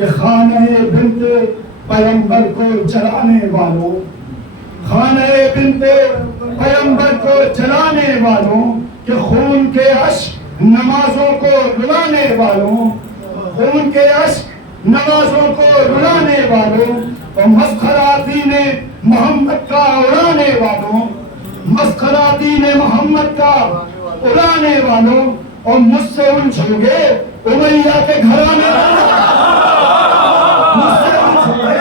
کہ خانہ بنت پیغمبر کو جلانے والوں، خانہ بنت پیغمبر کو جلانے والوں، کہ خون کے اشک نمازوں کو رلانے والوں، خون کے اشک نمازوں کو رلانے والوں، اور مسخراتین محمد کا اڑانے والوں، مسخراتین محمد کا اڑانے والوں، اور مجھ سے الجھو گے امیہ کے گھرانے، مجھ سے الجھو گے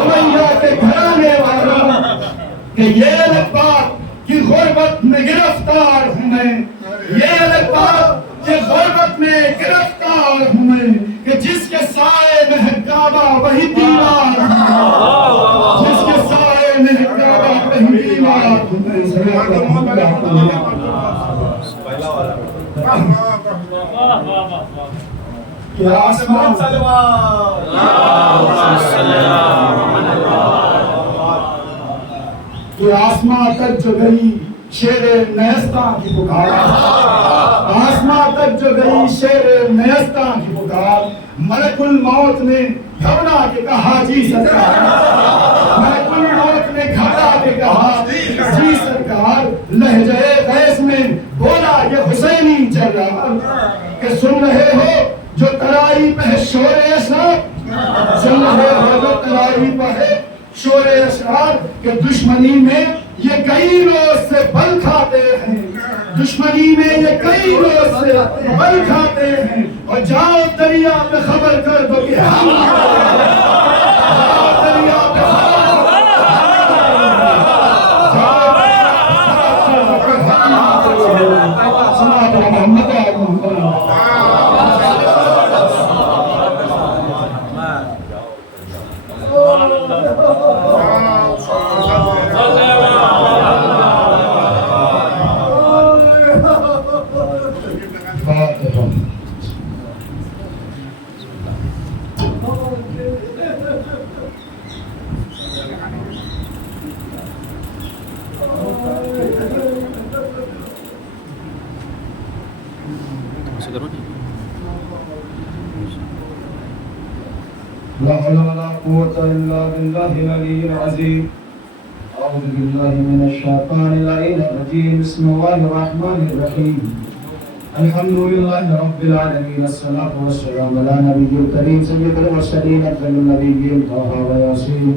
امیہ کے گھرانے والوں، کہ یہ الگ بات کہ غربت میں گرفتار ہوں میں، یہ الگ بات کہ غربت میں گرفتار ہوں میں، کہ جس کے سائے میں ہے کعبہ وہی دیوار ہوں، جس کے سائے میں ہے کعبہ وہی دیوار ہوں میں۔ کہ آسمان کہ آسمان تک جو گئی شیر نیستاں کی پکار، آسمان تک جو گئی شیر نیستاں کی پکار، ملک الموت نے گھبرا کے کہا جی سرکار، ملک الموت نے گھبرا کے کہا جی سرکار، لہجہ غیث میں بولا یہ حسینی جلال، کہ سن رہے ہو جو ترائی پہ ہے شور اسرار، سن رہے ہو جو ترائی پہ ہے شور اسرار، کہ دشمنی میں یہ کئی روز سے بل کھاتے ہیں، دشمنی میں یہ کئی روز سے بل کھاتے ہیں، اور جاؤ دریا پہ خبر کر دو کہ ہم جاؤ دریا پہ لا حول ولا قوة إلا بالله العلي العظيم. أعوذ بالله من الشيطان اللعين الرجيم. بسم الله الرحمن الرحيم. الحمد لله رب العالمين. الصلاة والسلام على نبي الكريم سيد المرسلين أفضل النبيين طه وياسين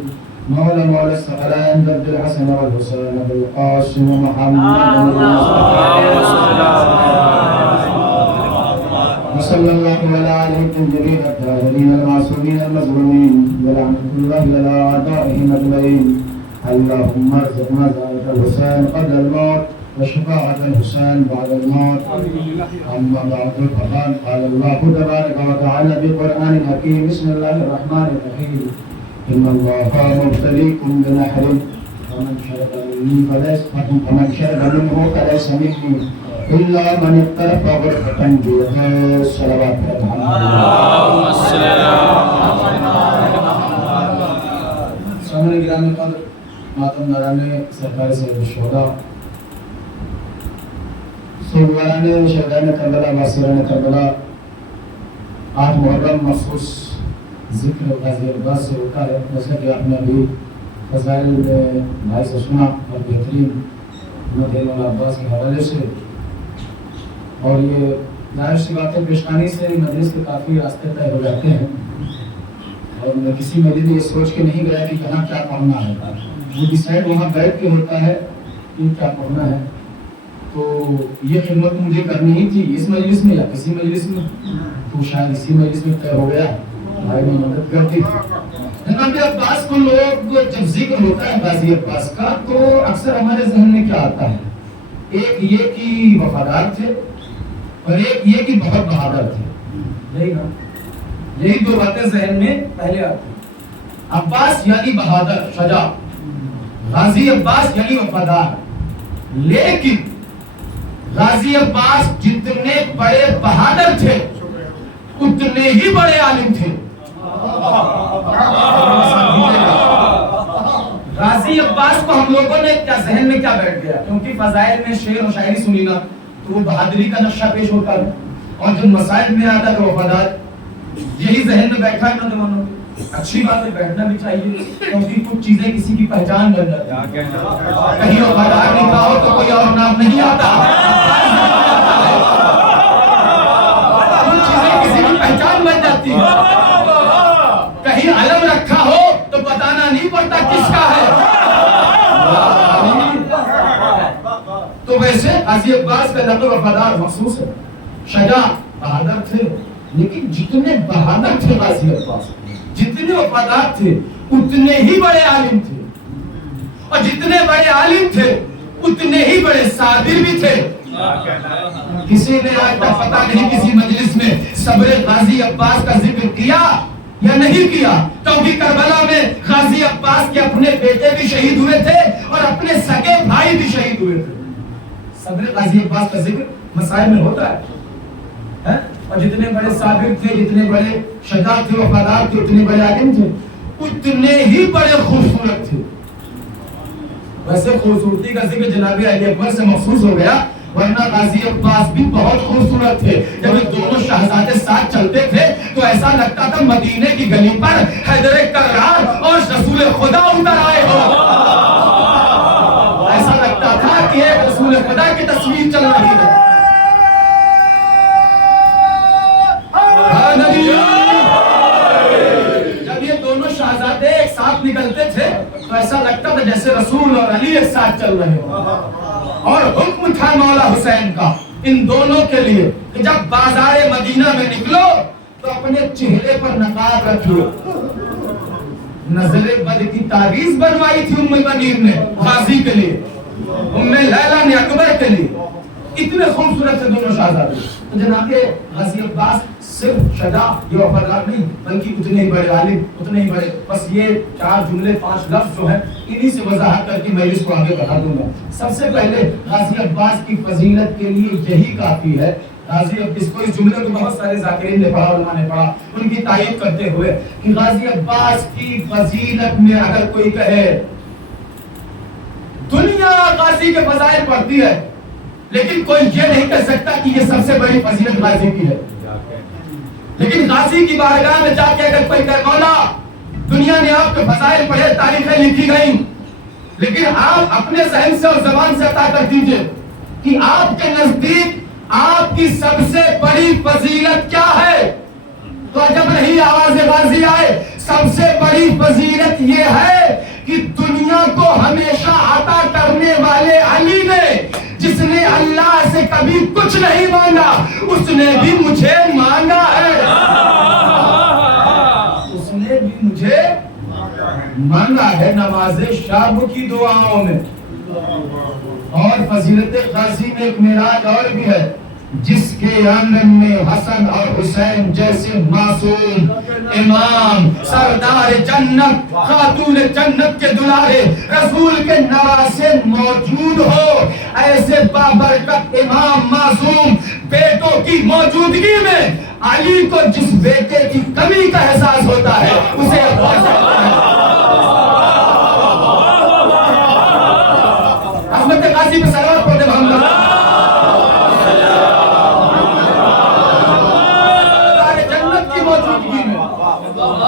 مولى الثقلين عبد الحسن والحسين بالقاسم محمد وصلى الله على آله الطيبين الطاهرين المعصومين المظلومين ولعنة الله على أعدائهم أجمعين. اللهم ارزقنا زيارة الحسين قبل الموت وشفاعة الحسين بعد الموت. أما بعد فقد قال الله تبارك وتعالى في القرآن الحكيم. بسم الله الرحمن الرحيم. إن الله مبتليكم بنهر فمن شرب منه فليس مني إلا من اقترف غرفة بها الصلوات. اللهم صل على سامعین گرامی قدر، ماتم داران سرکار سید الشہداء، سوگواران شہدائان کربلا واسران کربلا، 8 محرم مخصوص ذکر غازی عباس سے ہوتا ہے، جیسا کہ آپ نے ابھی فضائل بھائی سے سنا اور بہترین مدین عباس کے حوالے سے. اور یہ ظاہر سی بات ہے پیشانی سے مجلس کے کافی راستے طے ہو جاتے ہیں، اور میں کسی مجلس یہ سوچ کے نہیں گیا کہ کہاں کیا پڑھنا ہے، وہ ڈیسائیڈ وہاں بیٹھ کے ہوتا ہے کہ کیا پڑھنا ہے. تو یہ خدمت مجھے کرنی ہی تھی اس مجلس میں یا کسی مجلس میں، تو شاید اسی مجلس میں طے ہو گیا. بھائی میں مدد کرتی تھی. جناب عباس کو لوگ جب ذکر ہوتا ہے غازی عباس کا تو اکثر ہمارے ذہن میں کیا آتا ہے؟ ایک یہ کہ وفادار تھے اور ایک یہ کہ بہت بہادر تھے. یہی 2 باتیں ذہن میں پہلے آتی. عباس یعنی بہادر شجاع، غازی عباس یعنی وفادار. لیکن غازی عباس جتنے بڑے بہادر تھے اتنے ہی بڑے عالم تھے. غازی عباس کو ہم لوگوں نے کیا ذہن میں کیا بیٹھ گیا؟ کیونکہ فضائل میں شعر و شاعری سنی نا تو وہ بہادری کا نقشہ پیش ہوتا ہے، اور جب مسائل میں آتا ہے تو وفادار. یہی ذہن میں بیٹھا ہے نوجوانوں کے. اچھی بات ہے، بیٹھنا بھی چاہیے، کیونکہ کچھ چیزیں کسی کی پہچان بن جاتی ہیں. کہیں وفادار لکھا ہو تو کوئی اور نام نہیں آتا. کچھ چیزیں کسی کی پہچان بن جاتی ہیں. کہیں علم رکھا ہو تو بتانا نہیں پڑتا کس کا ہے. تو ویسے غازی عباس کا لقب وفادار مخصوص ہے. شجاع بہادر تھے، لیکن جتنے بہادر تھے غازی عباس، جتنے وفادار تھے، اتنے ہی بڑے عالم تھے. اور جتنے بڑے عالم تھے اتنے ہی بڑے صابر بھی تھے. کسی نے آج تک پتہ نہیں کسی مجلس میں صبر غازی عباس کا ذکر کیا یا نہیں کیا، کیونکہ کربلا میں غازی عباس کے اپنے بیٹے بھی شہید ہوئے تھے اور اپنے سگے بھائی بھی شہید ہوئے تھے. صبر غازی عباس کا ذکر مسائل میں ہوتا ہے. اور جتنے بڑے صابر تھے، جتنے بڑے شجاع تھے، وفادار تھے، اتنے بڑے عالم تھے، اتنے ہی بڑے خوبصورت تھے. ویسے خوبصورتی کا ذکر جناب علی اکبر سے مخصوص ہو گیا، ورنہ غازی عباس بھی بہت خوبصورت تھے. جب دونوں شہزادے ساتھ چلتے تھے تو ایسا لگتا تھا مدینے کی گلی پر حیدر کرار اور رسول خدا اتر آئے ہو. ایسا لگتا تھا کہ ایک رسول خدا کی تصویر چل رہی ہے. جب یہ دونوں شہزادے ایک ساتھ نکلتے تھے تو ایسا لگتا تھا جیسے رسول اور علی ایک ساتھ چل رہے ہو. اور حکم تھا مولا حسین کا ان دونوں کے لیے کہ جب بازار مدینہ میں نکلو تو اپنے چہرے پر نقاب رکھو. نظر بد کی تعویذ بنوائی تھی ام المؤمنین نے غازی کے لیے، ام لیلہ نے اکبر کے لیے. اتنے خوبصورت سے دونوں شہزادے. تو جناب غازی عباس صرف شجاع یہ وفادار نہیں بلکہ اتنے ہی بڑے عالم، اتنے ہی بڑے. بس یہ 4 جملے 5 لفظ جو ہیں انہی سے وضاحت کر کے میں اس کو آگے بڑھا دوں گا. سب سے پہلے غازی عباس کی فضیلت کے لیے یہی کافی ہے. غازی اس جملے کو بہت سارے ذاکرین نے پڑھا، علماء نے پڑھا، ان کی تائید کرتے ہوئے کہ غازی عباس کی فضیلت میں اگر کوئی کہے دنیا غازی کے فضائل پڑھتی ہے، لیکن کوئی یہ نہیں کہہ سکتا کہ یہ سب سے بڑی فضیلت غازی کی ہے. لیکن غازی کی بارگاہ میں جا کے اگر کوئی کہے مولا دنیا نے آپ کے فضائل پڑھے، تاریخیں لکھی گئیں، لیکن آپ اپنے ذہن سے اور زبان سے عطا کر دیجئے کہ آپ کے نزدیک آپ کی سب سے بڑی فضیلت کیا ہے، تو جب نہیں آواز غازی آئے. سب سے بڑی فضیلت یہ ہے کہ دنیا کو ہمیشہ عطا کرنے والے علی نے، جس نے اللہ سے کبھی کچھ نہیں مانگا، اس نے بھی مجھے مانگا ہے. اس نے بھی مجھے مانگا ہے نماز شب کی دعاؤں میں. اور فضیلت غازی میں ایک معراج اور بھی ہے، جس کے آنگن میں حسن اور حسین جیسے معصوم امام، سردار جنت، خاتون جنت کے دلارے، رسول کے نواسے موجود ہو. ایسے بابرکت امام معصوم بیٹوں کی موجودگی میں علی کو جس بیٹے کی کمی کا احساس ہوتا ہے اسے عظمت غازی پہ صلوات پڑھتے محمد.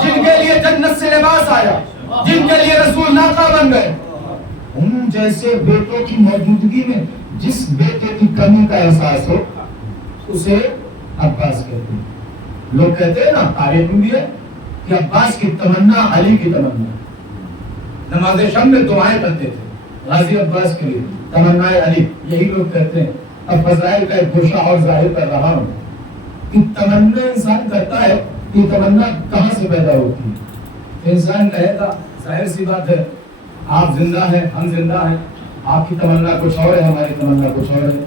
جن کے لیے جنت سے لباس آیا، جن کے لیے رسول ناقہ بن گئے، ان جیسے بیٹوں کی موجودگی میں جس بیٹے کی کمی کا احساس ہو اسے عباس کہتے ہیں. لوگ کہتے ہیں نا، تاریخ میں بھی ہے کہ عباس کی تمنا علی کی تمنا. نماز شب میں دعائیں کرتے تھے غازی عباس کے لیے، تمنا علی، یہی لوگ کہتے ہیں. اب فضائل کا ایک گوشہ اور ظاہر کر رہا ہوں کہ تمنا انسان کرتا ہے، یہ تمنا کہاں سے پیدا ہوتی ہے؟ انسان کہے گا ظاہر سی بات ہے، آپ زندہ ہیں، ہم زندہ ہیں، آپ کی تمنا کچھ اور ہے، ہماری تمنا کچھ اور ہے.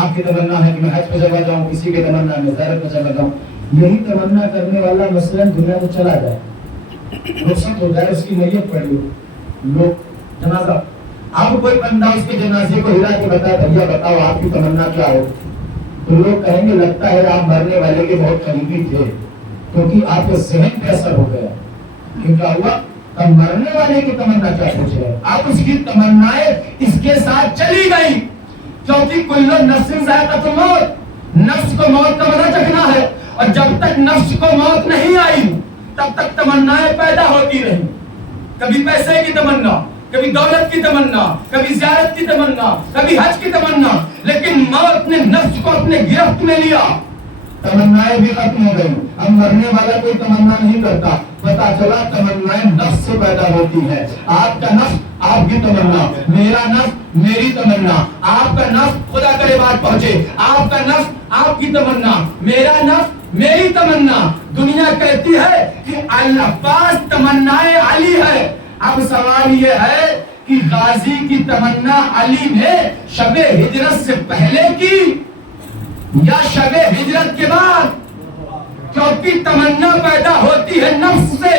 آپ کی تمنا ہے کہ میں حج پہ چلا جاؤں، کسی کی تمنا ہے میں زیارت پہ چلا جاؤں. یہی تمنا کرنے والا مثلاً دنیا میں چلا جائے، رخصت ہو جائے، اس کی میت پڑی ہو، لوگ جنازہ، اب کوئی بندہ اس کے جنازے کو ہلا کے بتائے بھیا بتاؤ آپ کی تمنا کیا ہو، تو لوگ کہیں گے لگتا ہے آپ مرنے والے کے بہت قریبی تھے، کیونکہ آپ کے ذہن پہ اثر ہو گیا. کیوں کیا ہوا؟ تب مرنے والے کی تمنا کیا پوچھ رہے ہیں آپ؟ اس کی تمنائیں اس کے ساتھ چلی گئی، کیونکہ کل نفس ذائقۃ الموت، نفس کو موت کا مزہ چکھنا ہے. اور جب تک نفس کو موت نہیں آئی تب تک تمنائیں پیدا ہوتی رہی. کبھی پیسے کی تمنا، کبھی دولت کی تمنا، کبھی زیارت کی تمنا، کبھی حج کی تمنا، لیکن موت نے نفس کو اپنے گرفت میں لیا. تمنائیں بھی ختم ہو گئی. اب مرنے والا کوئی تمنا نہیں کرتا. پتا چلا تمنائیں نفس سے پیدا ہوتی ہے. آپ کا نفس آپ کی تمنا، میرا نفس میری تمنا، آپ کا نفس خدا کرے بات پہنچے، آپ کا نفس آپ کی تمنا، میرا نفس میری تمنا. دنیا کہتی ہے کہ اللہ پاس تمنائے علی ہے. اب سوال یہ ہے کہ غازی کی تمنا علی نے شب ہجرت سے پہلے کی یا شب ہجرت کے بعد؟ کیونکہ تمنا پیدا ہوتی ہے نفس سے.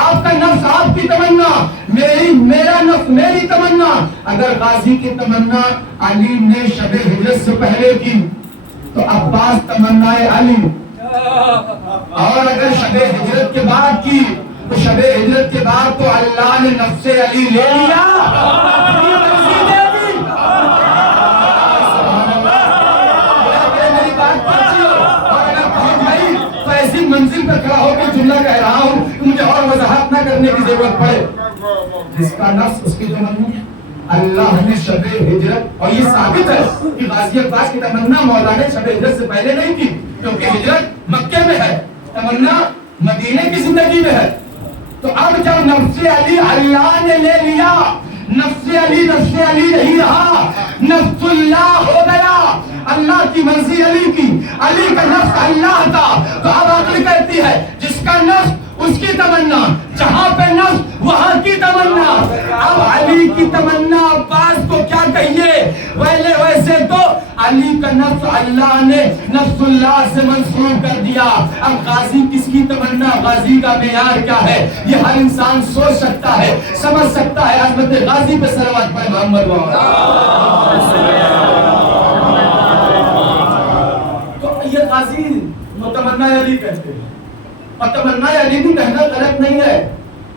آپ کا نفس آپ کی تمنا، میرا نفس میری تمنا. اگر غازی کی تمنا علی نے شب ہجرت سے پہلے کی تو عباس تمنائے علی، اور اگر شب ہجرت کے بعد کی تو شب ہجرت کے بعد تو اللہ نے نفس علی لے لیا. ایسی منزل پر کھڑا ہو کے جملہ کہہ رہا ہوں کہ مجھے اور وضاحت نہ کرنے کی ضرورت پڑے. جس کا نفس اس کی تمنا، اللہ نے شب ہجرت، اور یہ ثابت ہے کہ غازی عباس کی تمنا مولا نے شب ہجرت سے پہلے نہیں کی، کیونکہ ہجرت مکے میں ہے، تمنا مدینے کی زندگی میں ہے. تو اب جب نفس علی اللہ نے لے لیا، نفس علی نہیں رہا، نفس اللہ ہو گیا. اللہ کی مرضی علی کی، علی کا نفس اللہ تھا. تو اب عقل کہتی ہے جس کا نفس اس کی تمنا، جہاں پہ نفس وہاں کی تمنا. اب علی کی تمنا عباس کو کیا کہیے؟ ویسے تو علی کا نفس اللہ نے نفس اللہ سے منسوب کر دیا. اب غازی کس کی تمنا، غازی کا معیار کیا ہے، یہ ہر انسان سوچ سکتا ہے، سمجھ سکتا ہے. عظمت غازی پہ صلوات پڑھے محمد یہ غازی تمنا علی کہتے ہیں. اور تمنا علی بھی کہنا غلط نہیں ہے،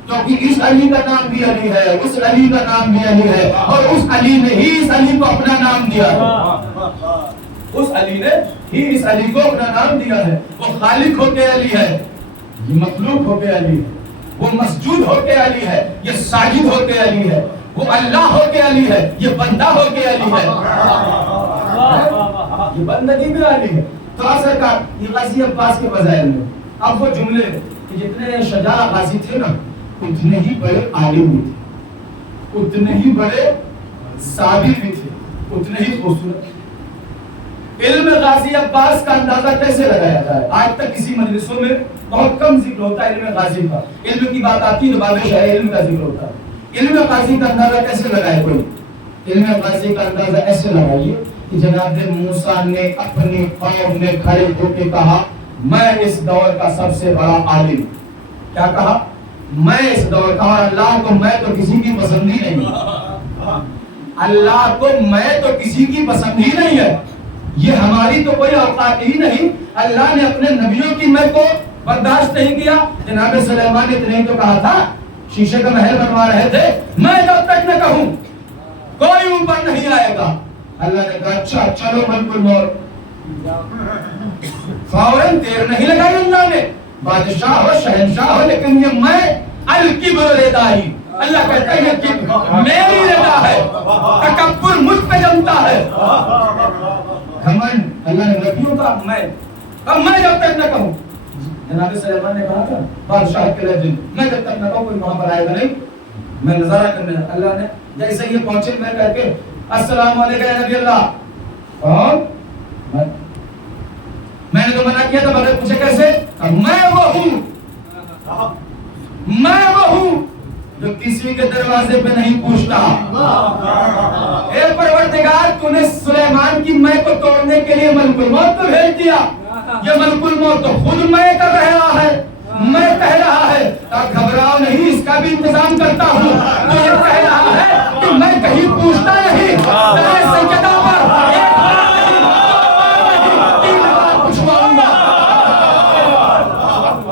کیونکہ اس علی کا نام بھی علی ہے، اس علی کا نام بھی علی ہے، اور اس علی نے ہی اس علی کو اپنا نام دیا ہے. اس علی نے ہی اس علی کو اپنا نام دیا ہے. وہ خالق ہو کے علی ہے، یہ مخلوق ہو کے علی ہے، وہ مسجود ہو کے علی ہے، یہ ساجد ہو کے علی ہے، وہ اللہ ہو کے علی ہے، یہ بندہ ہو کے علی ہے، یہ بندگی میں علی ہے. تو سرکار یہ غازی عباس کے فضائل میں اب وہ جملے کہ جتنے شجاع غازی تھے نا اتنے ہی بڑے عالم بھی تھے، اتنے ہی بڑے صابر بھی تھے، اتنے ہی خوبصورت. علم غازی عباس کا اندازہ کیسے لگایا جائے؟ آج تک کسی مجلسوں میں بہت کم ذکر ہوتا ہے علم غازی کا. علم کی بات آتی ہے تو باب شرع علم کا ذکر ہوتا ہے. علم غازی کا اندازہ کیسے لگائے کوئی؟ علم غازی کا اندازہ ایسے لگائیے کہ جناب موسیٰ نے اپنی قوم میں کھڑے ہو کے کہا میں اس دور کا سب سے بڑا عالم. کیا کہا؟ میں اس دور کا، اور اللہ کو میں تو کسی کی پسند ہی نہیں، اللہ کو میں تو کسی کی پسند ہی نہیں ہے. یہ ہماری تو کوئی اوقات ہی نہیں. اللہ نے اپنے نبیوں کی میں کو برداشت نہیں کیا. جناب سلیمان نے اتنے ہی تو کہا تھا، شیشے کا محل بنوا رہے تھے، میں جب تک نہ کہوں کوئی اوپر نہیں آئے گا. اللہ نے کہا اچھا چلو ملک الموت. فوراً دیر نہیں لگائی اللہ نے، بادشاہ ہو شہنشاہ ہو، لیکن یہ میں الکبر ردائی، اللہ کہتا ہے یہ کبر میری رضا ہے، تکبر مجھ پہ جمتا ہے. گھمنڈ اللہ نے نبیوں کا اب میں جب تک نہ کہوں. جناب سلیمان نے کہا تھا بادشاہ کے لئے میں جب تک نہ کہوں کوئی وہاں پر آئے گا نہیں، میں نظارہ کرنے. اللہ نے جیسے یہ پہنچے میں کہہ کے السلام علیکم یا نبی اللہ. کون؟ میں نے تو منع کیا تھا، مگر پوچھے کیسے؟ میں وہ ہوں جو کسی کے دروازے پہ نہیں پوچھتا. اے پروردگار تو نے سلیمان کی میں کو توڑنے کے لیے ملک الموت کو بھیج دیا. یہ ملک الموت تو خود میں کر رہا ہے، میں کہہ رہا ہے اب گھبراؤ نہیں، اس کا بھی انتظام کرتا ہوں. تو یہ کہہ رہا ہے کہ میں کہیں پوچھتا نہیں، تیرے سجدہ پر ایک بار نہیں، تین بار پوچھواؤں گا،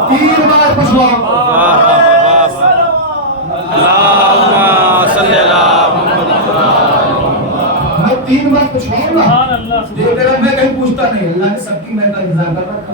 تین بار پوچھواؤں گا. میں تین بار پوچھواؤں گا. میں کہیں پوچھتا نہیں. اللہ نے سب کی میں کا انتظام کر رکھا.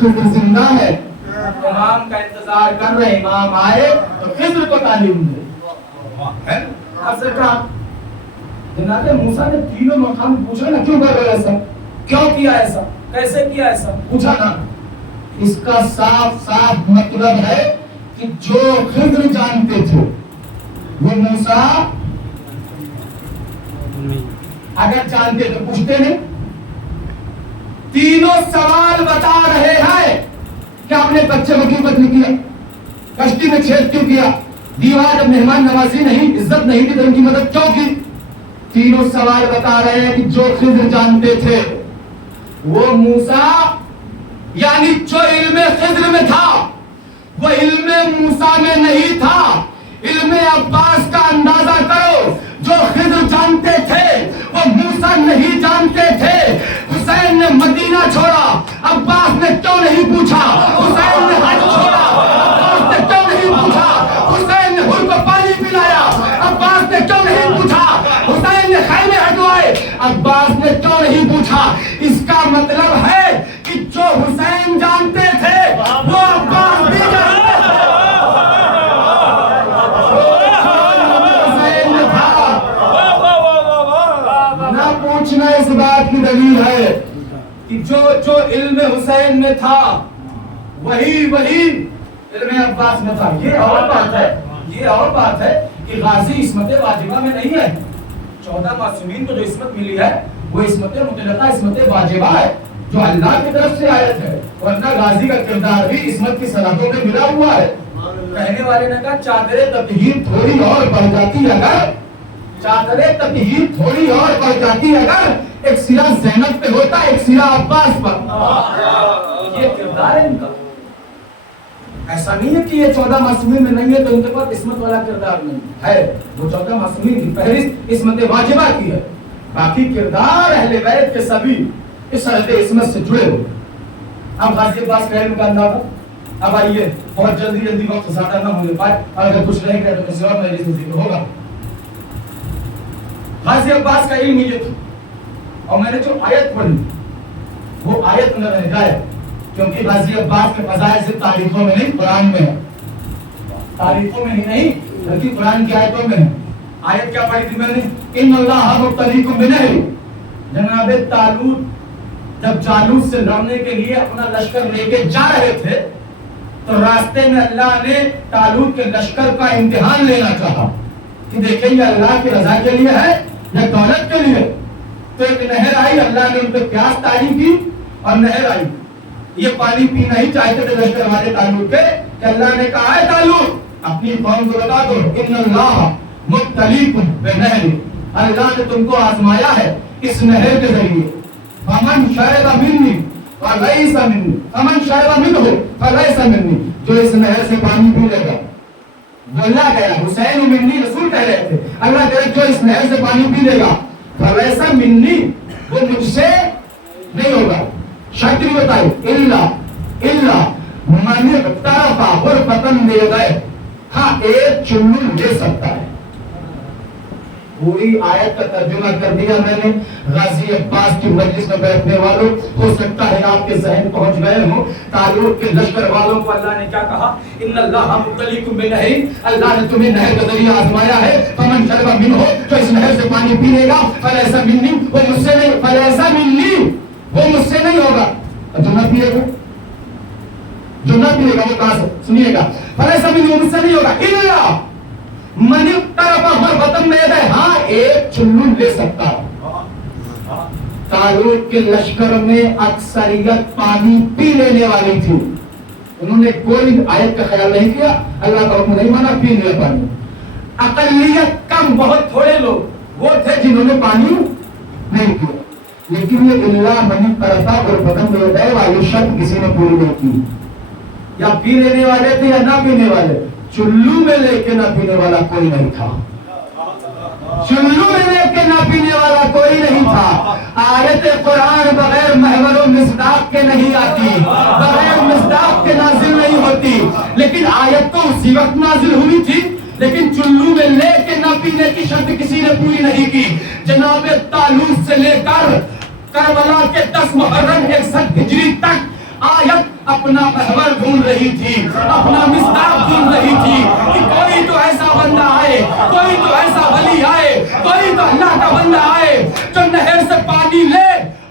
خضر زندہ ہے امام کا انتظار کر رہے، امام آئے تو خضر کو تعلیم دے۔ آپ سے کہا جناب موسیٰ نے تینوں مقام پوچھا نا کیوں کر رہے ایسا، کیوں کیا ایسا، کیسے کیا ایسا، پوچھا نا۔ اس کا صاف صاف مطلب ہے کہ جو خضر جانتے تھے وہ موسیٰ اگر جانتے تو پوچھتے نہیں۔ تینوں سوال بتا رہے ہیں کہ آپ نے بچے کو کیوں قتل کیا، کشتی میں چھید کیوں کیا، دیوار جب مہمان نوازی نہیں، عزت نہیں دی تو ان کی مدد کیوں کی۔ تینوں سوال بتا رہے ہیں کہ جو خضر جانتے تھے وہ موسیٰ یعنی جو علم خضر میں تھا وہ علم موسیٰ میں نہیں تھا۔ علم عباس کا اندازہ کرو، جو خضر جانتے تھے وہ موسیٰ نہیں جانتے تھے۔ حسین نے مدینہ چھوڑا، عباس نے کیوں نہیں پوچھا؟ حسین نے حج چھوڑا، عباس نے کیوں نہیں پوچھا؟ حسین نے حر کو پانی پلایا، عباس نے کیوں نہیں پوچھا؟ حسین نے خیمے ہٹوائے، عباس نے کیوں نہیں پوچھا؟ اس کا مطلب ہے کہ جو حسین جانتے تھے وہ عباس بھی جانتے تھے۔ پوچھنا اس بات کی دلیل ہے کہ جو علم حسین میں تھا وہی علم عباس میں تھا۔ یہ اور بات ہے کہ غازی عصمت واجبہ میں نہیں ہے۔ 14 معصومین کو جو عصمت ملی ہے وہ عصمت مطلقہ عصمت واجبہ ہے جو اللہ کی طرف سے آیت ہے، ورنہ غازی کا کردار بھی عصمت کی صلاحیتوں میں ملا ہوا ہے۔ کہنے والے نے کہا چادر تطہیر تھوڑی اور بڑھ جاتی اگر ایک سرا زینب پہ ہوتا ایک سرا عباس پر۔ یہ کردار ہے ان کا۔ ایسا نہیں ہے کہ یہ 14 معصومین میں نہیں ہے تو ان کے پاس عصمت والا کردار نہیں ہے۔ وہ 14 معصومین کی فہرست عصمت واجبہ کی ہے، باقی کردار اہل بیت کے سبھی اس حد عصمت سے جڑے ہوئے۔ اب غازی عباس کا علم کا اندازہ، اب آئیے بہت جلدی وقت زیادہ نہ ہونے پائے، اگر کچھ رہ گیا تو کسی اور مجلس میں ذکر ہوگا۔ غازی عباس کا علم یہ تھا، اور میں نے جو آیت پڑھی وہ آیت میں رہ جائے، کیونکہ غازی عباس کے فضائل صرف تاریخوں میں نہیں قرآن میں ہے، تاریخوں میں ہی نہیں بلکہ قرآن کی آیتوں میں ہے۔ آیت کیا پڑھی تھی میں نے؟ ان اللہ مبتلیکم بنہر۔ جناب طالوت جب جالوت سے لڑنے کے لیے اپنا لشکر لے کے جا رہے تھے تو راستے میں اللہ نے طالوت کے لشکر کا امتحان لینا چاہا کہ دیکھیں یہ اللہ کی رضا کے لیے ہے یا دولت کے لیے۔ تو ایک نہر آئی، اللہ نے ان پہ پیاس تاری کی اور نہر آئی، یہ پانی پینا ہی چاہتے تھے لشکر والے طالوت کے، کہ اللہ نے کہا ہے طالوت اپنی قوم کو بتا دو ان اللہ مبتلیکم بنہر، اللہ نے تم کو آزمایا ہے اس نہر کے ذریعے۔ فمن شرب منی فلیس منی، فمن شرب منہ فلیس منی، جو اس نہر سے پانی پی لے گا، بولا گیا حسین منی رسول کہہ رہے تھے، اللہ کہہ رہے جو اس نہر سے پانی پی لے گا فلیس منی، وہ مجھ سے نہیں ہوگا۔ شرط بھی بتائی الا من اقترف غرفۃ بیدیہ، ہاں ایک چلو لے سکتا ہے۔ پوری آیت کا ترجمہ کر دیا میں نے۔ غازی عباس کی مجلس میں بیٹھنے والوں، ہو سکتا ہے آپ کے ذہن پہنچ گئے ہوں طالوت کے لشکر والوں کو اللہ نے کیا کہا؟ ان اللہ مبتلیکم بنہر، اللہ نے تمہیں نہر کے ذریعے آزمایا ہے، فمن شرب منہ، جو اس نہر سے پانی پی لے گا فلیس منی، وہ مجھ سے نہیں، فلیس منی، وہ مجھ سے نہیں ہوگا۔ جو نہ پیے گا وہ کہاں سے؟ سنیے گا، فلیس منی، وہ مجھ سے نہیں ہوگا، الا من اقترف غرفۃ بیدیہ، ہاں ایک چلو لے سکتا ہے۔ طالوت کے لشکر میں اکثریت پانی پی لینے والی تھی، انہوں نے کوئی آیت کا خیال نہیں کیا، اللہ کا حکم نہیں مانا، پی لیا پانی۔ اقلیت کم، بہت تھوڑے لوگ وہ تھے جنہوں نے پانی نہیں پیا، لیکن یہ اللہ من اقترف غرفۃ بیدیہ والی شرط کسی نے پوری نہیں کی۔ یا پی لینے والے تھے یا نہ پینے والے، چلو میں لے کے نہ پینے والا کوئی نہیں تھا، چلو میں لے کے نہ پینے والا کوئی نہیں تھا۔ آیت قرآن بغیر محور و مصداق کے نہیں آتی، بغیر مصداق کے نازل نہیں ہوتی، لیکن آیت تو اسی وقت نازل ہوئی تھی، لیکن چلو میں لے کے نہ پینے کی شرط کسی نے پوری نہیں کی۔ جناب طالوت سے لے کر کربلا کے 10 محرم 61 ہجری تک آیت اپنا محور ڈھونڈ رہی تھی، اپنا مصداق ڈھونڈ رہی تھی کہ کوئی تو ایسا بندہ آئے، کوئی تو ایسا ولی آئے، کوئی تو اللہ کا بندہ آئے جو نہر سے پانی لے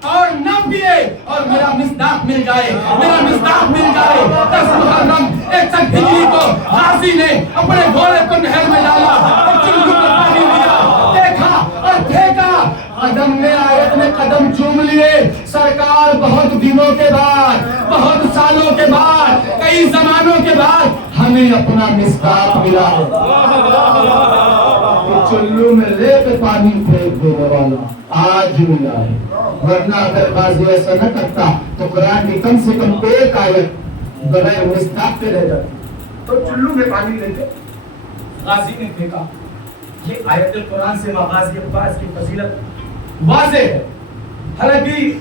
اور نہ پیے اور میرا مصداق مل جائے، میرا مصداق مل جائے۔ 10 محرم 61 ہجری کو غازی نے اپنے گھوڑے کو نہر میں ڈالا اور چلو پر پانی لیا، دیکھا اور پھینکا، قدم میں آیت نے قدم چوم لیے۔ سرکار بہت دنوں کے بعد، بہت سالوں کے بعد، کئی زمانوں کے بعد ہمیں اپنا مصداق ملا ہے کہ چلو میں لے کے پانی پھینک دینے والا آج ملا ہے۔ ورنہ اگر غازی ایسا نہ کرتا تو قرآن کی کم سے کم ایک آیت بغیر مصداق کے رہ جاتی۔ تو چلو میں پانی لے کے غازی نے پھینکا۔ یہ آیت قرآن سے غازی عباس کی فضیلت واضح ہے۔ حالانکہ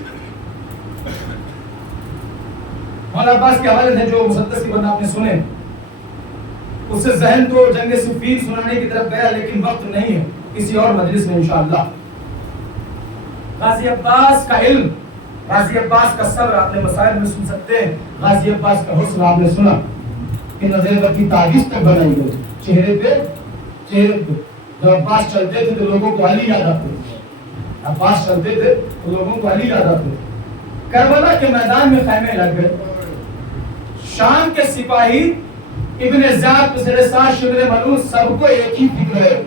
مولانا عباس کے حوالے سے جو مسدس کی بندہ آپ نے سنے، اس سے ذہن تو جنگ صفین سنانے کی طرف گیا، لیکن وقت نہیں ہے، کسی اور مجلس میں انشاءاللہ۔ غازی عباس کا علم، غازی عباس کا صبر آپ نے مسائل میں سن سکتے ہیں۔ غازی عباس کا حسن آپ نے سنا کہ نظر کی تعویذ تک بنائی گئی چہرے پہ۔ جب عباس چلتے تھے تو لوگوں کو علی یاد آتے، عباس چلتے تھے تو لوگوں کو علی یاد آتے۔ کربلا کے میدان میں خیمے لگ گئے، شام کے سپاہی ابن زیاد پسر سعد شبر ملوس سب کو ایک ہی فکر ہے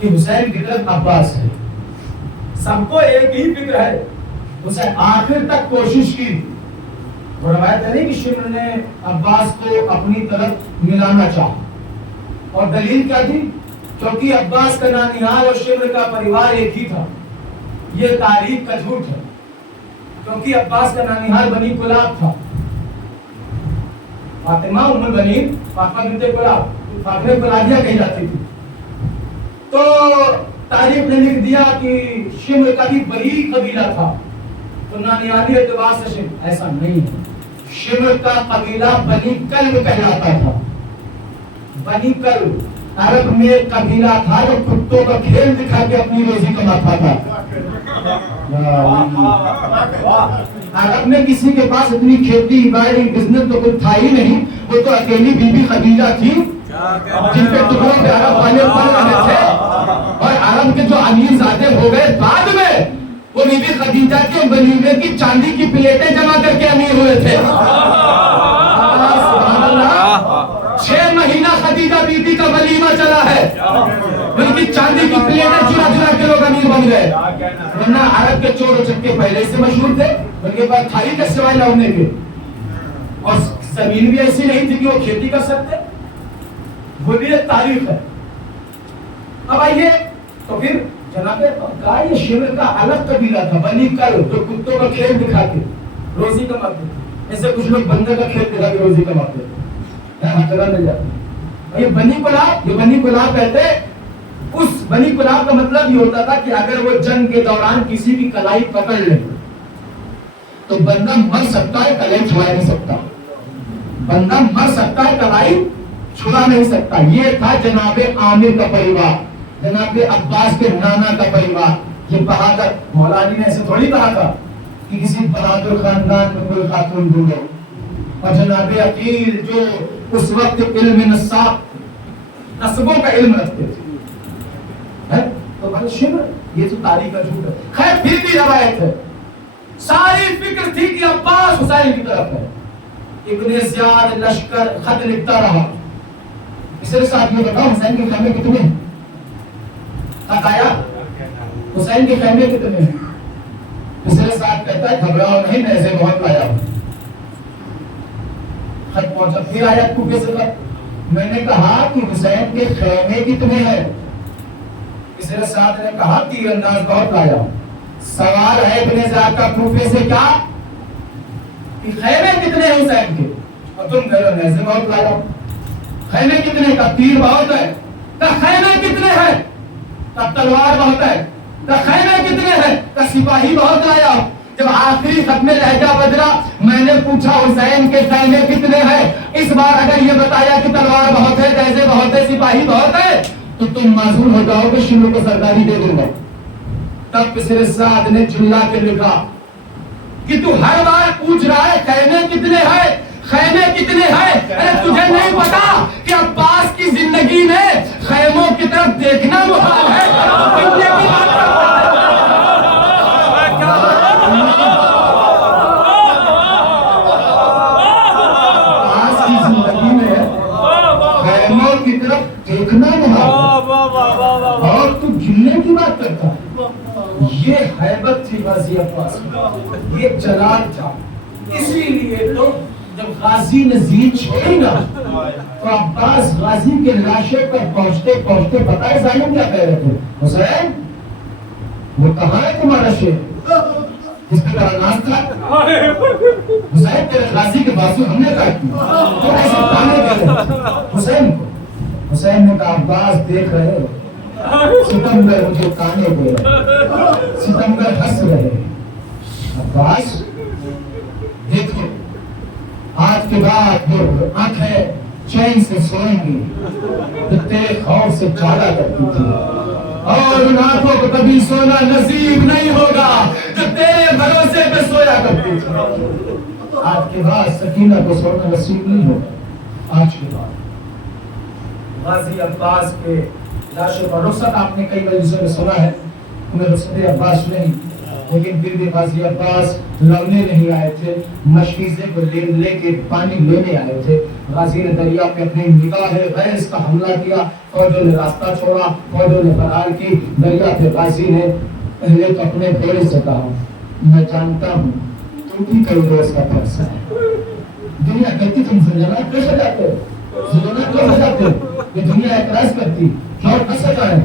کہ حسین کی طرف عباس ہے، سب کو ایک ہی فکر ہے۔ حسین آخر تک کوشش کی، وہ روایت ہے کہ شبر نے عباس کو اپنی طرف ملانا چاہا، اور دلیل کیا تھی؟ کیونکہ عباس کا نانیہال اور شبر کا پریوار ایک ہی تھا۔ یہ تاریخ کا جھوٹ ہے، کیونکہ عباس کا نانیہال بنی کلاب تھا۔ فاطمہ ام البنین فاطمہ بنت کلاب، فاطمہ کلابیہ کہی جاتی تھی۔ تو تاریخ نے لکھ دیا کہ شمر کا بھی بڑی قبیلہ تھا، تو نانیالی اعتبار سے شمر ایسا نہیں ہے۔ شمر کا قبیلہ بنی کلب کہلاتا تھا۔ بنی کلب عرب میں ایک قبیلہ تھا جو کتوں کا کھیل دکھا کے اپنی روزی کماتا تھا۔ عرب میں کسی کے پاس اتنی کھیتی باڑی بزنس تو کچھ تھا ہی نہیں، وہ تو اکیلی بی بی خدیجہ تھی جن کے ٹکڑوں پہ عرب والے پڑ رہے تھے، اور عرب کے جو امیر زادے ہو گئے بعد میں، وہ بی بی خدیجہ کے ولیمے کی چاندی کی پلیٹیں جمع کر کے امیر ہوئے تھے۔ 6 مہینہ خدیجہ بی بی کا ولیمہ چلا ہے، ان کی چاندی کی پلیٹیں چرا چرا کے لوگ امیر بن گئے۔ ورنہ عرب کے چور و چکے پہلے سے مشہور تھے، بلکہ بات تھا ہی کے سوائے لونے کے، اور زمین بھی ایسی نہیں تھی کہ وہ کھیتی کر سکتے۔ وہ بھی ایک تاریخ ہے۔ اب آئیے تو پھر جناب کہا یہ شمر کا الگ قبیلہ تھا، بنی کلب، جو کتوں کا کھیل دکھا کے روزی کماتے تھے۔ ایسے کچھ لوگ بندے کا کھیل دکھا کے روزی کماتے تھے، یہ بنی کلاب، یہ بنی کلاب کہتے، اس بنی کلاب کا مطلب یہ ہوتا تھا کہ اگر وہ جنگ کے دوران کسی کی کلائی پکڑ لے تو بندہ مر سکتا ہے، کلائی چھڑا نہیں سکتا۔ بندہ مر سکتا ہے، کلائی چھڑا نہیں سکتا۔ یہ تھا جناب عامر کا پریوار، جناب عباس کے نانا کا پریوار۔ یہ بہادر مولا علی نے ایسے تھوڑی کہا تھا کہ کسی بہادر خاندان میں کوئی خاتون ڈھونڈو، اور جناب عقیل جو اس وقت علم نسبوں کا علم رکھتے تھے، تو بھائی شمر یہ تو تاریخ کا جھوٹ ہے۔ خیر پھر بھی روایت ہے، ساری فکر تھی کہ عباس حسین کی طرف ہے۔ ابن زیاد لشکر خط لکھتا رہا، اس کے ساتھ یہ بتاؤ حسین کے خیمے کتنے ہیں؟ خط آیا حسین کے خیمے کتنے ہیں؟ اس کے ساتھ کہتا ہے گھبراؤ نہیں، میں ایسے بہت لایا ہوں۔ خط پہنچا، پھر آیا کوفے سے خط، میں نے کہا کہ حسین کے خیمے کتنے ہیں؟ اس کے ساتھ نے کہا تیر انداز بہت لایا ہوں۔ سوال ہے ابن زیاد کا کوفے سے کیا کہ خیمے کتنے ہیں حسین کے، اور تم کہہ رہے ہو ایسے بہت لایا ہوں۔ خیمے کتنے کا؟ تیر بہت ہے۔ کہ خیمے کتنے ہیں؟ کہ تلوار بہت ہے۔ کہ خیمے کتنے ہیں؟ کہ سپاہی بہت لایا ہوں۔ جب آخری خط میں لہجہ بدلا، میں نے پوچھا حسین کے خیمے کتنے ہیں؟ اس بار اگر یہ بتایا کہ تلوار بہت ہے، نیزے بہت ہے، سپاہی بہت ہے، تو تم معذور ہو جاؤ گے، شمر کو سرداری دے دوں گا۔ تب پسر سعد نے چلا کے لکھا کہ تو ہر بار پوچھ رہا ہے خیمے کتنے ہیں، خیمے کتنے ہیں؟ ارے تجھے نہیں پتا کہ عباس کی زندگی میں خیموں کی طرف دیکھنا محال ہے؟ عباس کی زندگی میں خیموں کی طرف دیکھنا محال ہے اور تو گرنے کی بات کرتا ہے۔ یہ ہیبت تھی غازی عباس کی، یہ جلال تھا۔ اسی لیے تو جب غازی نذیر چھوڑی نا تو عباس غازی کے لاشے پر پہنچتے پہنچتے بتائے ظالم کیا کہہ رہے تھے، حسین وہ کہاں ہے تمہارا شیر جس کا ناز تھا؟ حسین تیرے غازی کے بازو ہم نے کاٹ دی، تو ایسے تانے کہہ رہے حسین کو۔ حسین نے کہا عباس دیکھ رہے ہو ستمگر مجھے تانے دے رہے، ستمگر ہنس رہے، عباس دیکھو آج کے بعد جو آنکھیں چین سے سوئیں گی تو تیرے خوف سے جاگا کرتی تھی، اور ان آنکھوں کو کبھی سونا نصیب نہیں ہوگا جو تیرے بھروسے پہ سویا کرتی تھی۔ آج کے بعد سکینہ کو سونا نصیب نہیں ہوگا۔ آج کے بعد غازی عباس کے لاشوں پر رخصت آپ نے کئی مجلسوں میں سنا ہے، انہیں رخصت عباس نہیں، لیکن پھر بھی غازی عباس لڑنے نہیں آئے تھے، مشکیزے کو لے کے پانی لینے آئے تھے۔ غازی نے دریا پہ اپنی نگاہ غیظ کا حملہ کیا، فوجوں نے راستہ چھوڑا، فوجوں نے فرار کی۔ دریا پہ غازی نے پہلے تو اپنے گھوڑے سے کہا میں جانتا ہوں تو بھی کئی روز کا فرض ہے، دنیا کہتی تم زلزلہ کیوں ہو جاتے ہو، زلزلہ کیوں ہو جاتے ہو، یہ دنیا اعتراض کرتی اور کیسے کریں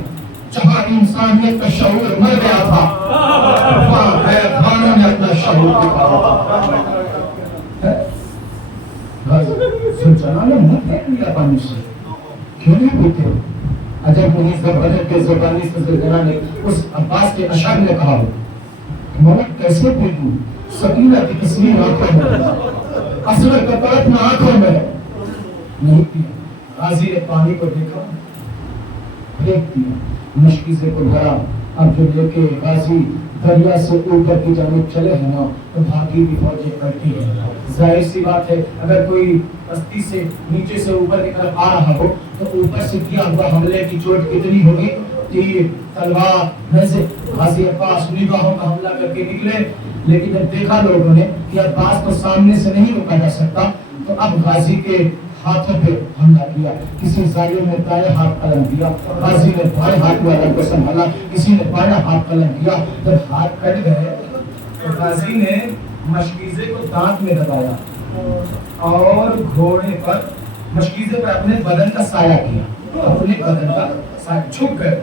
جہاں انسانیت کا شعور مر گیا تھا وہاں حیوانوں نے اپنا شعور دکھایا۔ زلزلہ نے منہ پھینک لیا پانی سے، کیوں نہیں پوچھتے؟ عجب نہیں زبردست کے زبانی سے زلزلہ نے اس عباس کے اشعار نے کہا مولا کیسے پوچھوں، سکینہ کی تصویر آنکھوں میں، اصغر کا تڑپنا آنکھوں میں نہیں پیا۔ غازی نے پانی کو دیکھا، پھینک دیا، مشکیزے کو بھرا۔ اب جو لے کے غازی دریا سے اوپر کی جانب چلے ہیں نا تو بھاگی بھی فوجیں پڑتی ہیں۔ ظاہر سی بات ہے اگر کوئی پستی سے نیچے سے اوپر کی طرف آ رہا ہو تو اوپر سے کیا ہوا حملے کی چوٹ کتنی ہوگی، تیر تلوار ویسے غازی عباس نگاہوں کا حملہ کر کے نکلے، لیکن جب دیکھا لوگوں نے کہ عباس کو سامنے سے نہیں روکا جا سکتا تو اب غازی کے ہاتھوں پہ حملہ کیا۔ کسی ظالم نے دائیں ہاتھ قلم دیا، غازی نے بائیں ہاتھ والا کو سنبھالا، کسی نے بائیں ہاتھ قلم دیا۔ جب ہاتھ کٹ گئے تو غازی نے مشکیزے کو دانت میں دبایا اور گھوڑے پر مشکیزے پر اپنے بدن کا سایہ کیا، اپنے بدن کا سایہ جھک گئے۔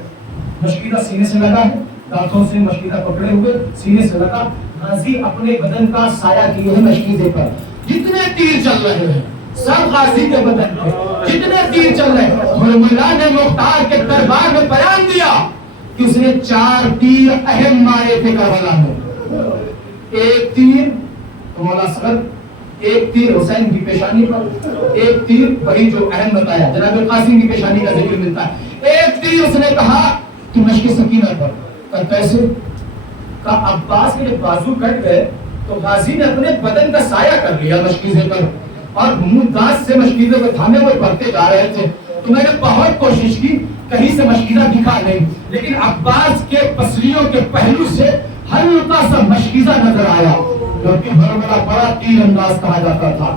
مشکیزہ سینے سے لگا ہے، دانتوں سے مشکیزہ پکڑے ہوئے سینے سے لگا، غازی اپنے بدن کا سایہ کیے ہیں مشکیزے پر۔ جتنے تیر چل رہے ہیں سب غازی کے بدن پہ، جتنے تیر چل رہے ہیں، حرملا نے مختار کے دربار میں بیان دیا کہ اس نے 4 تیر اہم مارے تھے کربلا میں۔ ایک تیر مولا اصغر، ایک تیر حسین کی پیشانی پر، ایک تیر وہی جو اہم بتایا جناب قاسم کی پیشانی کا ذکر ملتا ہے، ایک تیر اس نے کہا کہ مشک سکینہ پر۔ کیسے؟ کہا عباس کے جب بازو کٹ گئے تو غازی نے اپنے بدن کا سایہ کر لیا مشکیزے پر اور منہ دانت سے مشکیزے کو تھامے ہوئے بڑھتے جا رہے تھے۔ تو میں نے بہت کوشش کی کہیں سے مشکیزہ دکھا نہیں، لیکن عباس کے پسلیوں کے پہلو سے ہلکا سا مشکیزہ نظر آیا، کیونکہ حرملا بڑا تیر انداز کہا جاتا تھا۔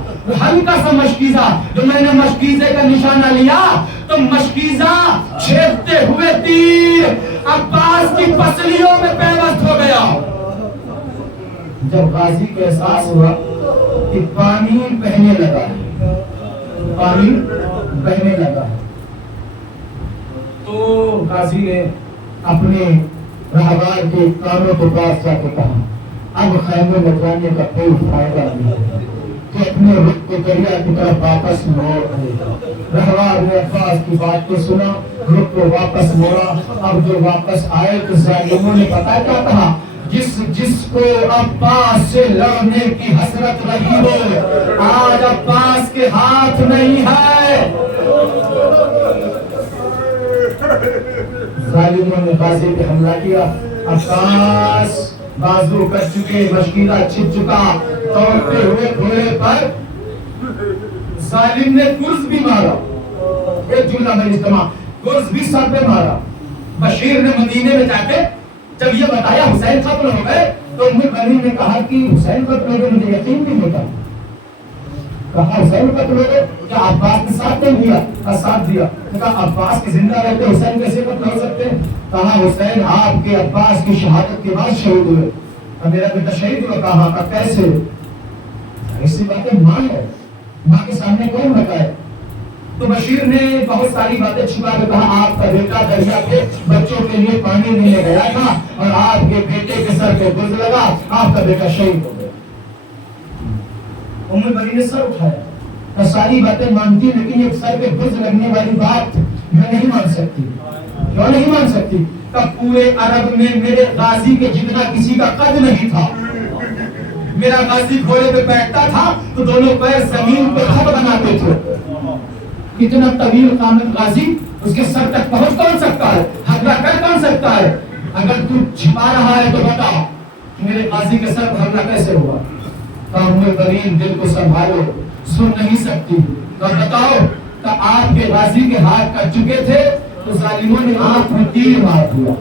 ہلکا سا مشکیزہ، جو میں نے مشکیزے کا نشانہ لیا تو مشکیزہ چھیدتے ہوئے تیر عباس کی پسلیوں میں پیوست ہو گیا۔ جب غازی کو احساس ہوا کہ پانی بہنے لگا ہے، پانی بہنے لگا ہے، تو غازی نے اپنے رہبار کے کانوں کے پاس جا کے کہا اب خیمے میں جانے کا کوئی فائدہ نہیں ہے، کہ اپنے رخ کو دریا کی طرف واپس موڑ دے۔ رہبار نے عباس کی بات کو سنا، رخ کو واپس موڑا۔ اب جو واپس آئے تو ظالموں نے پتا کیا کہا، جس کو عباس سے لڑنے کی حسرت رہی ہو آج عباس کے ہاتھ نہیں ہے۔ ظالموں نے غازی پہ حملہ کیا، عباس بازو کٹ چکے، مشکیلا چھپ چکا، دوڑتے ہوئے گھوڑے پر ظالم نے گرز بھی مارا، ایک جملہ میں اجتماع، گرز بھی سر پہ مارا۔ بشیر نے مدینے میں جا کے جب یہ بتایا حسین قتل ہو گئے تو ام البنین نے کہا کہ حسین قتل ہو گئے، مجھے یقین نہیں ہوتا۔ کہا حسین قتل ہو گئے، کیا عباس نے ساتھ نہیں دیا؟ کہا ساتھ دیا۔ کہا عباس کے زندہ رہتے حسین کیسے قتل ہو سکتے؟ کہا حسین آپ کے عباس کی شہادت کے بعد شہید ہوئے۔ کہا میرا بیٹا شہید ہوا؟ کہا کیسے؟ ایسی باتیں ماں ہے، ماں کے سامنے کون بتائے؟ تو بشیر نے بہت ساری باتیں چھپا کے کہا آپ کا بیٹا دریا کے بچوں کے لیے پانی لینے گیا تھا اور آپ کے بیٹے کے سر پہ گرز لگا، آپ کا بیٹا شہید ہو گیا۔ ام البنین نے سر اٹھایا، تو ساری باتیں مانتی لیکن یہ سر پہ گرز لگنے والی بات میں نہیں مان سکتی۔ کیوں نہیں مان سکتی؟ کہ پورے عرب میں میرے غازی کے جتنا کسی کا قد نہیں تھا۔ میرا غازی گھوڑے پہ بیٹھتا تھا تو دونوں پیر زمین پہ خط بناتے تھے۔ اتنا طویل قامت غازی، اس کے سر تک پہنچ کون سکتا ہے؟ حملہ کر کون سکتا ہے؟ اگر تو چھپا رہا ہے تو بتا میرے غازی کے سر پر حملہ کیسے ہوا؟ ام البنین دل کو سنبھالو، سن نہیں سکتی تو بتاؤ کہ آپ کے غازی کے ہاتھ کٹ چکے تھے تو ظالموں نے آنکھ میں تیر مار دیا۔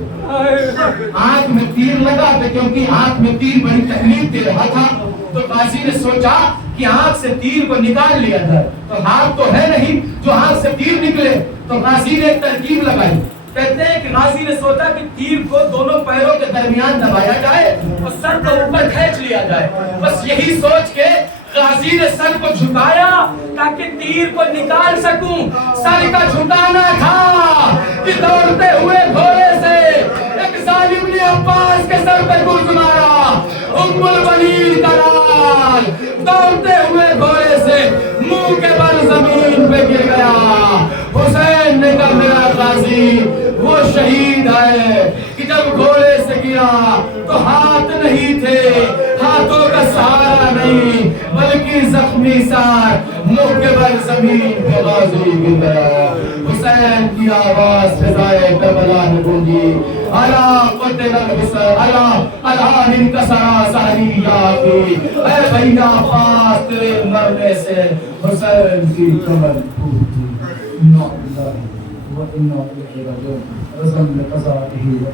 آنکھ میں تیر لگا تھا کیونکہ آنکھ میں تیر بڑی تکلیف دے رہا تھا، تو غازی نے سوچا کہ آنکھ سے تیر کو نکال لیا جائے، تو ہاتھ تو ہے نہیں جو آنکھ سے تیر نکلے، تو غازی نے ایک ترکیب لگائی۔ کہتے ہیں کہ غازی نے سوچا کہ تیر کو دونوں پیروں کے درمیان دبایا جائے اور سر کو اوپر کھینچ لیا جائے۔ بس یہی سوچ کے غازی نے سر کو جھکایا تاکہ تیر کو نکال سکوں۔ سر کا جھکانا تھا کہ دوڑتے ہوئے گھوڑے سے ایک ظالم نے عباس کے سر پہ گرز مارا۔ ام البنین کا لال دوڑتے ہوئے گھوڑے سے منہ کے بل زمین پہ گر گیا۔ حسین نے کہا میرا غازی وہ شہید ہے کہ جب گھوڑے سے گرا تو ہاتھ نہیں تھے، ہاتھوں کا سہارا نہیں، بلکہ زخمی سار منہ کے بل زمین پہ غازی گر گیا۔ حسین کی آواز فضائے کربلا میں گونجی، الا قتل الحسین الا انکسر سہری یاقی، اے بھیا عباس تیرے مرنے سے حسین کی کمر ٹوٹی۔ انا للہ و انا الیہ راجعون۔ رضا بقضائہ و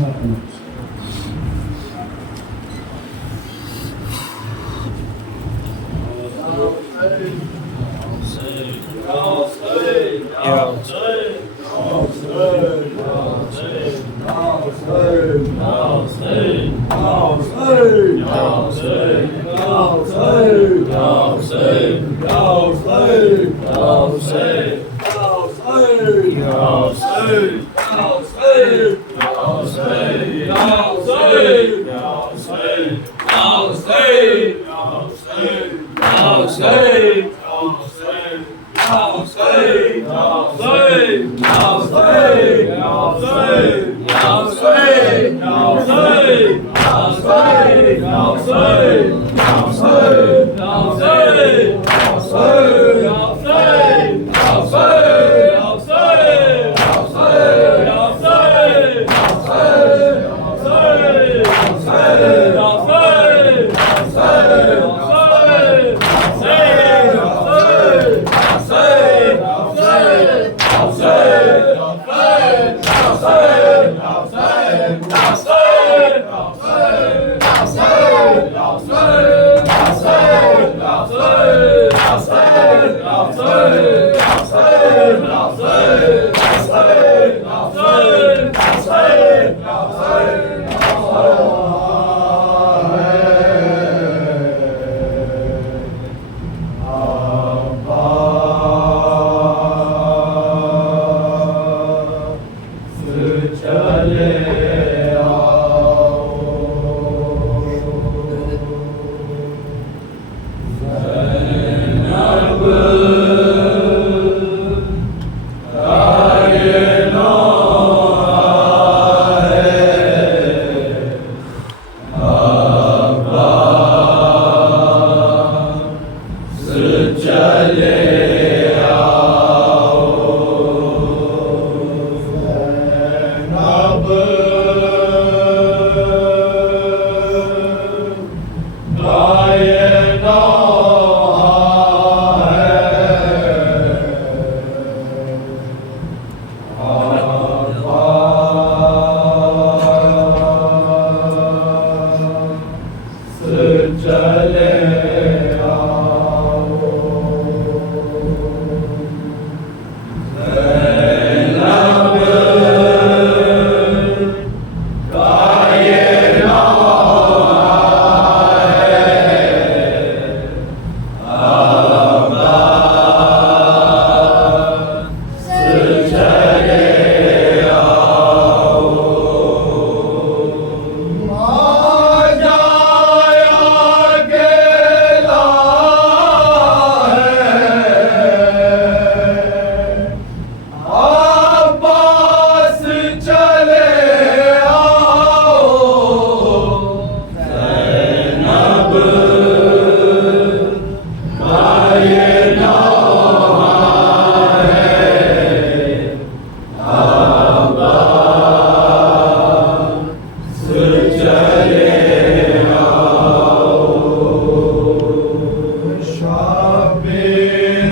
قدرہ۔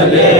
چلے